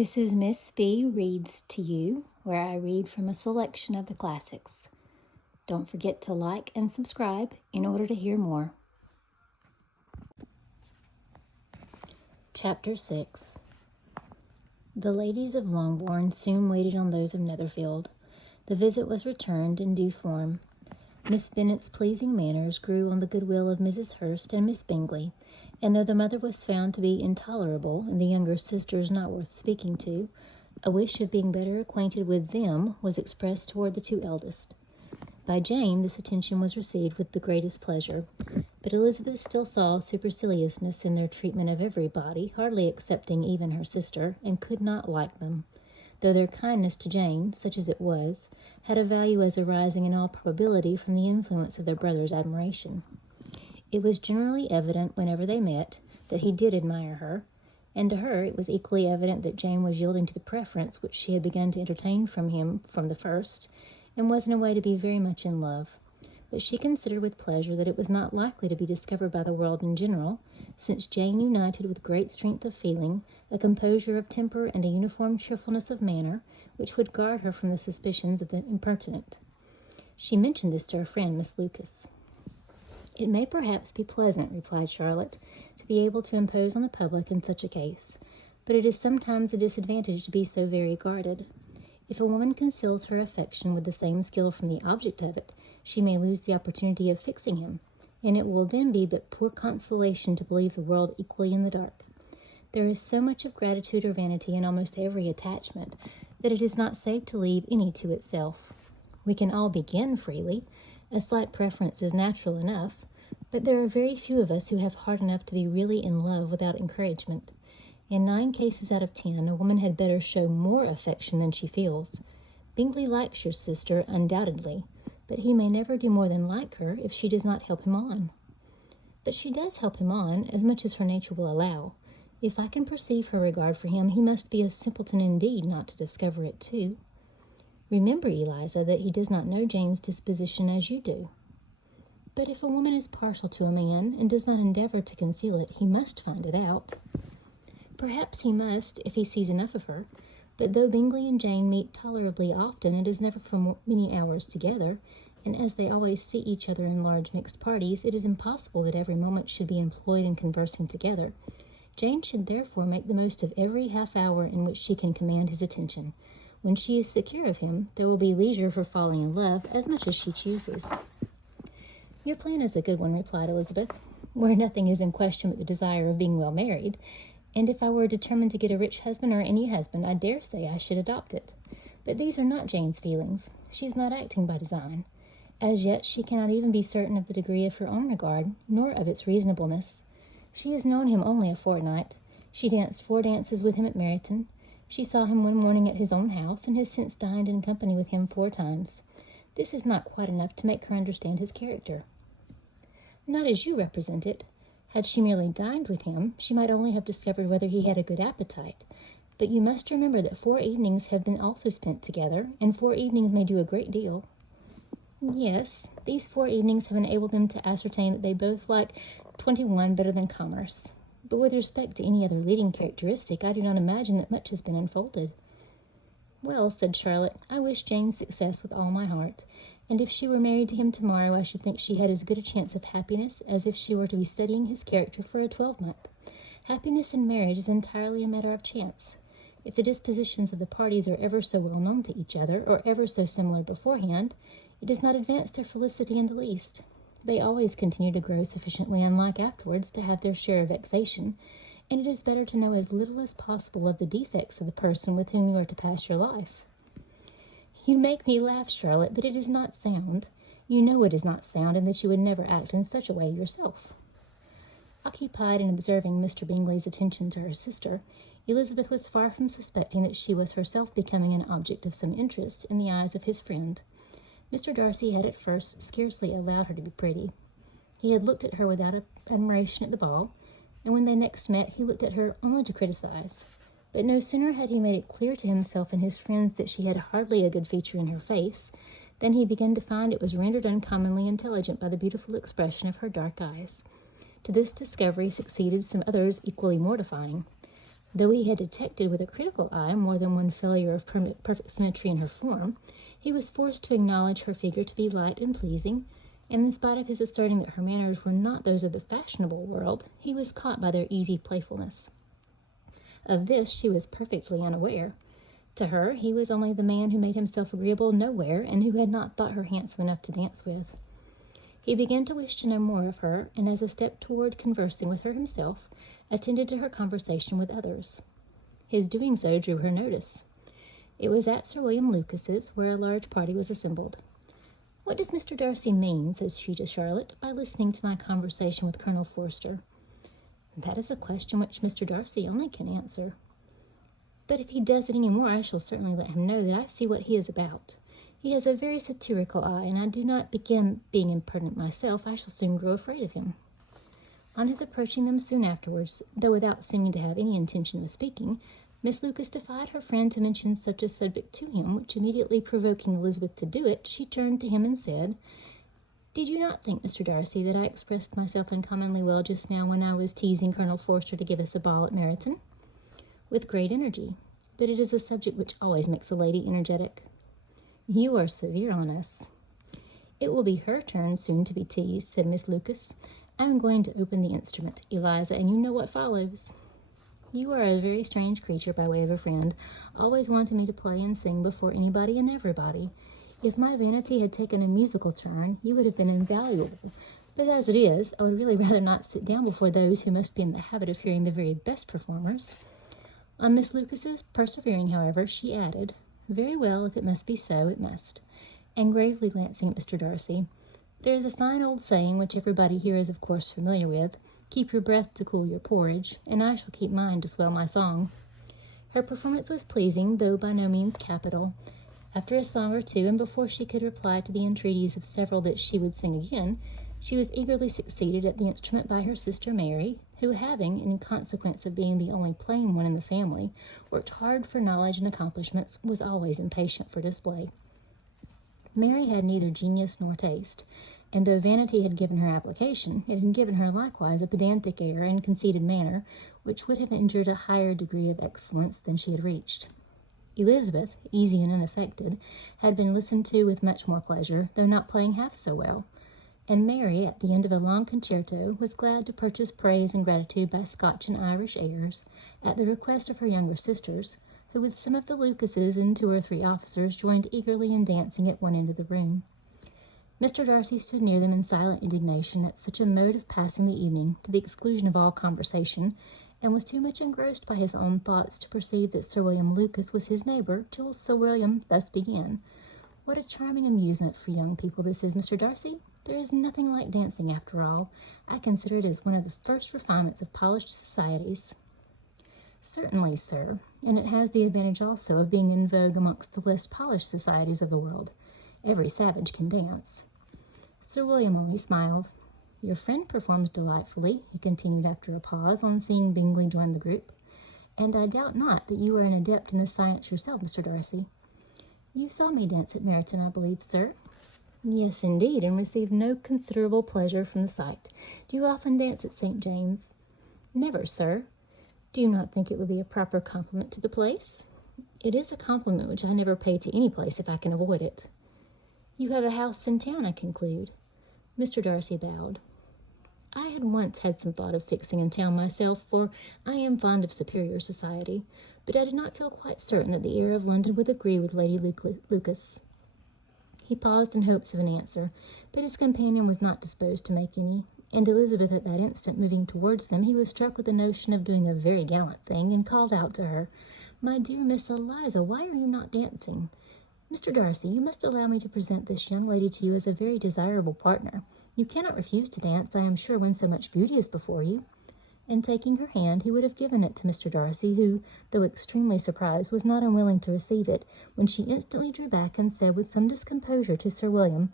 This is Miss B Reads to You, where I read from a selection of the classics. Don't forget to like and subscribe in order to hear more. Chapter 6. The ladies of Longbourn soon waited on those of Netherfield. The visit was returned in due form. Miss Bennet's pleasing manners grew on the goodwill of Mrs. Hurst and Miss Bingley, and though the mother was found to be intolerable and the younger sisters not worth speaking to, a wish of being better acquainted with them was expressed toward the two eldest. By Jane this attention was received with the greatest pleasure, but Elizabeth still saw superciliousness in their treatment of everybody, hardly excepting even her sister, and could not like them, though their kindness to Jane, such as it was, had a value as arising in all probability from the influence of their brother's admiration. It was generally evident whenever they met that he did admire her, and to her it was equally evident that Jane was yielding to the preference which she had begun to entertain from him from the first, and was in a way to be very much in love. But she considered with pleasure that it was not likely to be discovered by the world in general, since Jane united with great strength of feeling, a composure of temper, and a uniform cheerfulness of manner, which would guard her from the suspicions of the impertinent. She mentioned this to her friend, Miss Lucas. "It may perhaps be pleasant," replied Charlotte, "to be able to impose on the public in such a case, but it is sometimes a disadvantage to be so very guarded. If a woman conceals her affection with the same skill from the object of it, she may lose the opportunity of fixing him, and it will then be but poor consolation to believe the world equally in the dark. There is so much of gratitude or vanity in almost every attachment, that it is not safe to leave any to itself. We can all begin freely. A slight preference is natural enough, but there are very few of us who have heart enough to be really in love without encouragement. In 9 cases out of 10, a woman had better show more affection than she feels. Bingley likes your sister, undoubtedly, but he may never do more than like her if she does not help him on. But she does help him on, as much as her nature will allow. If I can perceive her regard for him, he must be a simpleton indeed not to discover it too. Remember, Eliza, that he does not know Jane's disposition as you do. But if a woman is partial to a man, and does not endeavor to conceal it, he must find it out. Perhaps he must, if he sees enough of her, but though Bingley and Jane meet tolerably often, it is never for many hours together, and as they always see each other in large mixed parties, it is impossible that every moment should be employed in conversing together. Jane should therefore make the most of every half-hour in which she can command his attention. When she is secure of him, there will be leisure for falling in love as much as she chooses." "Your plan is a good one," replied Elizabeth, "where nothing is in question but the desire of being well married, and if I were determined to get a rich husband or any husband, I dare say I should adopt it. But these are not Jane's feelings. She is not acting by design. As yet she cannot even be certain of the degree of her own regard, nor of its reasonableness. She has known him only a fortnight. She danced 4 dances with him at Meryton. She saw him one morning at his own house, and has since dined in company with him 4 times. This is not quite enough to make her understand his character." "Not as you represent it. Had she merely dined with him, she might only have discovered whether he had a good appetite. But you must remember that 4 evenings have been also spent together, and 4 evenings may do a great deal." "Yes, these 4 evenings have enabled them to ascertain that they both like 21 better than commerce. But with respect to any other leading characteristic, I do not imagine that much has been unfolded." "Well," said Charlotte, "I wish Jane success with all my heart, and if she were married to him tomorrow, I should think she had as good a chance of happiness as if she were to be studying his character for a 12-month. Happiness in marriage is entirely a matter of chance. If the dispositions of the parties are ever so well known to each other, or ever so similar beforehand, it does not advance their felicity in the least. They always continue to grow sufficiently unlike afterwards to have their share of vexation, and it is better to know as little as possible of the defects of the person with whom you are to pass your life." "You make me laugh, Charlotte, but it is not sound. You know it is not sound, and that you would never act in such a way yourself." Occupied in observing Mr. Bingley's attention to her sister, Elizabeth was far from suspecting that she was herself becoming an object of some interest in the eyes of his friend. Mr. Darcy had at first scarcely allowed her to be pretty. He had looked at her without admiration at the ball, and when they next met he looked at her only to criticize. But no sooner had he made it clear to himself and his friends that she had hardly a good feature in her face, than he began to find it was rendered uncommonly intelligent by the beautiful expression of her dark eyes. To this discovery succeeded some others equally mortifying. Though he had detected with a critical eye more than one failure of perfect symmetry in her form, he was forced to acknowledge her figure to be light and pleasing, and in spite of his asserting that her manners were not those of the fashionable world, he was caught by their easy playfulness. Of this she was perfectly unaware. To her, he was only the man who made himself agreeable nowhere, and who had not thought her handsome enough to dance with. He began to wish to know more of her, and as a step toward conversing with her himself, attended to her conversation with others. His doing so drew her notice. It was at Sir William Lucas's, where a large party was assembled. "What does Mr. Darcy mean," says she to Charlotte, "by listening to my conversation with Colonel Forster?" "That is a question which Mr. Darcy only can answer. But if he does it any more, I shall certainly let him know that I see what he is about. He has a very satirical eye, and I do not begin being impertinent myself, I shall soon grow afraid of him." On his approaching them soon afterwards, though without seeming to have any intention of speaking, Miss Lucas defied her friend to mention such a subject to him, which immediately provoking Elizabeth to do it, she turned to him and said, "Did you not think, Mr. Darcy, that I expressed myself uncommonly well just now when I was teasing Colonel Forster to give us a ball at Meryton?" "With great energy, but it is a subject which always makes a lady energetic." "You are severe on us." "It will be her turn soon to be teased," said Miss Lucas. "I am going to open the instrument, Eliza, and you know what follows." "You are a very strange creature by way of a friend, always wanting me to play and sing before anybody and everybody. If my vanity had taken a musical turn, you would have been invaluable. But as it is, I would really rather not sit down before those who must be in the habit of hearing the very best performers." On Miss Lucas's persevering, however, she added, "Very well, if it must be so, it must." And gravely glancing at Mr. Darcy, "There is a fine old saying, which everybody here is of course familiar with, 'Keep your breath to cool your porridge,' and I shall keep mine to swell my song." Her performance was pleasing, though by no means capital. After a song or two, and before she could reply to the entreaties of several that she would sing again, she was eagerly succeeded at the instrument by her sister Mary, who, having, in consequence of being the only plain one in the family, worked hard for knowledge and accomplishments, was always impatient for display. Mary had neither genius nor taste, and though vanity had given her application, it had given her likewise a pedantic air and conceited manner, which would have injured a higher degree of excellence than she had reached. Elizabeth, easy and unaffected, had been listened to with much more pleasure, though not playing half so well, and Mary, at the end of a long concerto, was glad to purchase praise and gratitude by Scotch and Irish airs, at the request of her younger sisters, who with some of the Lucases and 2 or 3 officers joined eagerly in dancing at one end of the room. Mr. Darcy stood near them in silent indignation at such a mode of passing the evening, to the exclusion of all conversation, and was too much engrossed by his own thoughts to perceive that Sir William Lucas was his neighbour, till Sir William thus began. "What a charming amusement for young people this is, Mr. Darcy! There is nothing like dancing, after all. I consider it as one of the first refinements of polished societies." "Certainly, sir, and it has the advantage also of being in vogue amongst the less polished societies of the world. Every savage can dance." Sir William only smiled. "Your friend performs delightfully," he continued after a pause, on seeing Bingley join the group, "and I doubt not that you are an adept in the science yourself, Mr. Darcy." "You saw me dance at Meryton, I believe, sir?" "Yes, indeed, and received no considerable pleasure from the sight. Do you often dance at St. James's?" "Never, sir." "Do you not think it would be a proper compliment to the place?" "It is a compliment which I never pay to any place if I can avoid it." "You have a house in town, I conclude?" Mr. Darcy bowed. "I had once had some thought of fixing in town myself, for I am fond of superior society, but I did not feel quite certain that the air of London would agree with Lady Lucas." He paused in hopes of an answer, but his companion was not disposed to make any, and Elizabeth at that instant moving towards them, he was struck with the notion of doing a very gallant thing, and called out to her, "My dear Miss Eliza, why are you not dancing? Mr. Darcy, you must allow me to present this young lady to you as a very desirable partner. You cannot refuse to dance, I am sure, when so much beauty is before you." And taking her hand, he would have given it to Mr. Darcy, who, though extremely surprised, was not unwilling to receive it, when she instantly drew back and said with some discomposure to Sir William,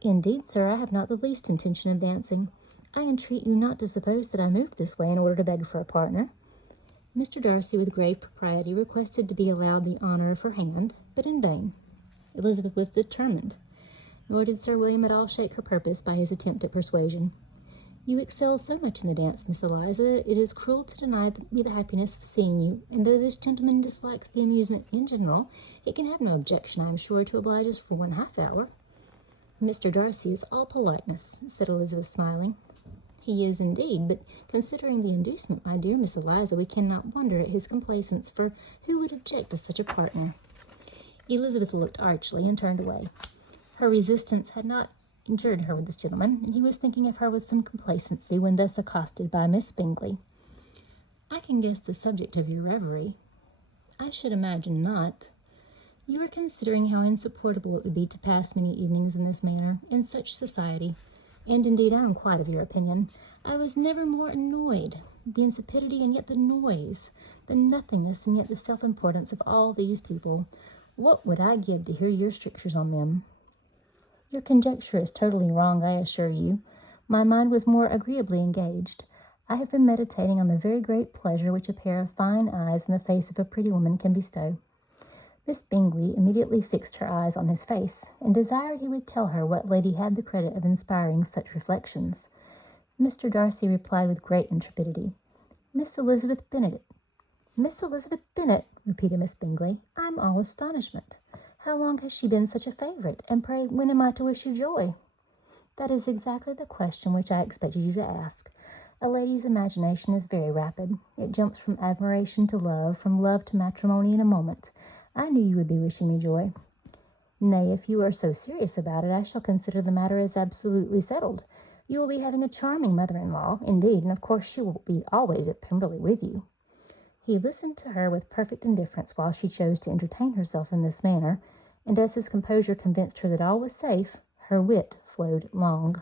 "Indeed, sir, I have not the least intention of dancing. I entreat you not to suppose that I moved this way in order to beg for a partner." Mr. Darcy, with grave propriety, requested to be allowed the honour of her hand, but in vain. Elizabeth was determined, nor did Sir William at all shake her purpose by his attempt at persuasion. You excel so much in the dance, Miss Eliza, that it is cruel to deny me the happiness of seeing you, and though this gentleman dislikes the amusement in general, he can have no objection, I am sure, to oblige us for 1/2 hour. Mr. Darcy is all politeness, said Elizabeth, smiling. He is indeed, but considering the inducement, my dear Miss Eliza, we cannot wonder at his complaisance, for who would object to such a partner? Elizabeth looked archly and turned away. Her resistance had not injured her with this gentleman, and he was thinking of her with some complacency when thus accosted by Miss Bingley. I can guess the subject of your reverie. I should imagine not. You are considering how insupportable it would be to pass many evenings in this manner, in such society, and indeed I am quite of your opinion. I was never more annoyed. The insipidity and yet the noise, the nothingness and yet the self-importance of all these people. What would I give to hear your strictures on them? Your conjecture is totally wrong, I assure you. My mind was more agreeably engaged. I have been meditating on the very great pleasure which a pair of fine eyes in the face of a pretty woman can bestow. Miss Bingley immediately fixed her eyes on his face, and desired he would tell her what lady had the credit of inspiring such reflections. Mr. Darcy replied with great intrepidity, Miss Elizabeth Bennet. Miss Elizabeth Bennet, repeated Miss Bingley. I am all astonishment. How long has she been such a favourite, and pray when am I to wish you joy? That is exactly the question which I expected you to ask. A lady's imagination is very rapid. It jumps from admiration to love, from love to matrimony in a moment. I knew you would be wishing me joy. Nay, if you are so serious about it, I shall consider the matter as absolutely settled. You will be having a charming mother-in-law, indeed, and of course she will be always at Pemberley with you. He listened to her with perfect indifference while she chose to entertain herself in this manner, and as his composure convinced her that all was safe, her wit flowed long.